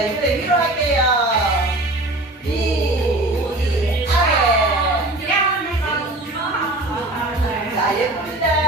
자, 이번에 위로 할게요. 이, 아래. 자, 예쁩니다.